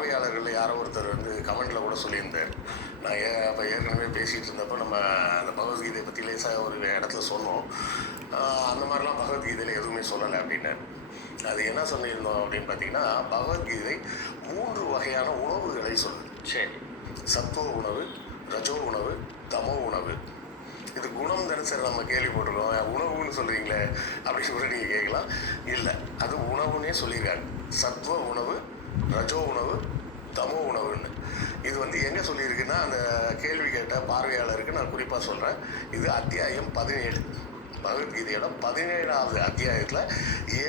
பார்வையாளர்கள் யாரோ ஒருத்தர் வந்து கமெண்ட்ல கூட சொல்லியிருந்தார். நான் ஏ அப்போ ஏற்கனவே பேசிகிட்டு இருந்தப்போ நம்ம அந்த பகவத்கீதை பற்றி லேசாக ஒரு இடத்துல சொன்னோம். அந்த மாதிரிலாம் பகவத்கீதையில் எதுவுமே சொல்லலை அப்படின்னாரு அது என்ன சொல்லியிருந்தோம் அப்படின்னு பார்த்தீங்கன்னா பகவத்கீதை மூன்று வகையான உணவுகளை சொல்லுது. சரி. சத்துவ உணவு ரஜோ உணவு தமோ உணவு. இது குணம் தானே சார் நம்ம கேள்விப்பட்டிருக்கோம். உணவுன்னு சொல்கிறீங்களே அப்படின்னு கூட நீங்கள் கேட்கலாம். இல்லை அது உணவுன்னே சொல்லியிருக்காங்க. சத்துவ உணவு ரஜோ உணவு தமோ உணவுன்னு. இது வந்து எங்கே சொல்லியிருக்குன்னா அந்த கேள்வி கேட்ட பார்வையாளருக்கு நான் குறிப்பாக சொல்கிறேன் இது அத்தியாயம் பதினேழு. பகவத்கீதையோட பதினேழாவது அத்தியாயத்தில்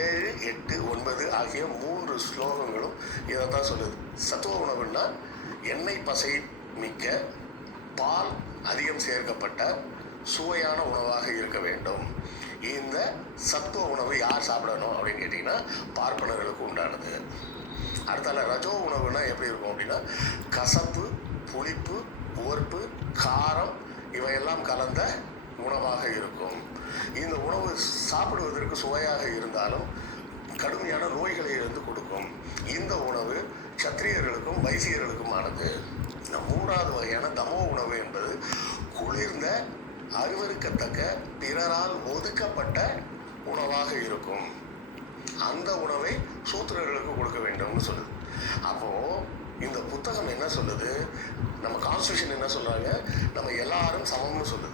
ஏழு எட்டு ஒன்பது ஆகிய மூன்று ஸ்லோகங்களும் இதை தான் சொல்லுது. சத்துவ உணவுன்னா எண்ணெய் பசை மிக்க பால் அதிகம் சேர்க்கப்பட்ட சுவையான உணவாக இருக்க வேண்டும். சத்துவ உணவு யார் சாப்பிடணும் அப்படின்னு கேட்டிங்கன்னா பார்ப்பனர்களுக்கு உண்டானது. அடுத்தால ரஜோ உணவுனா எப்படி இருக்கும் அப்படின்னா கசப்பு புளிப்பு உவர்ப்பு காரம் இவையெல்லாம் கலந்த உணவாக இருக்கும். இந்த உணவு சாப்பிடுவதற்கு சுவையாக இருந்தாலும் கடுமையான நோய்களை இருந்து கொடுக்கும். இந்த உணவு சத்திரியர்களுக்கும் வைசியர்களுக்குமானது இந்த மூன்றாவது வகையான தமோ உணவு என்பது குளிர்ந்த அருவருக்கத்தக்க பிறரால் ஒதுக்கப்பட்ட உணவாக இருக்கும். அந்த உணவை சூத்திரர்களுக்கு கொடுக்க வேண்டும்னு சொல்லுது. அப்போ இந்த புத்தகம் என்ன சொல்லுது? நம்ம கான்ஸ்டியூஷன் என்ன சொல்றாங்க? நம்ம எல்லாரும் சமம்னு சொல்லுது.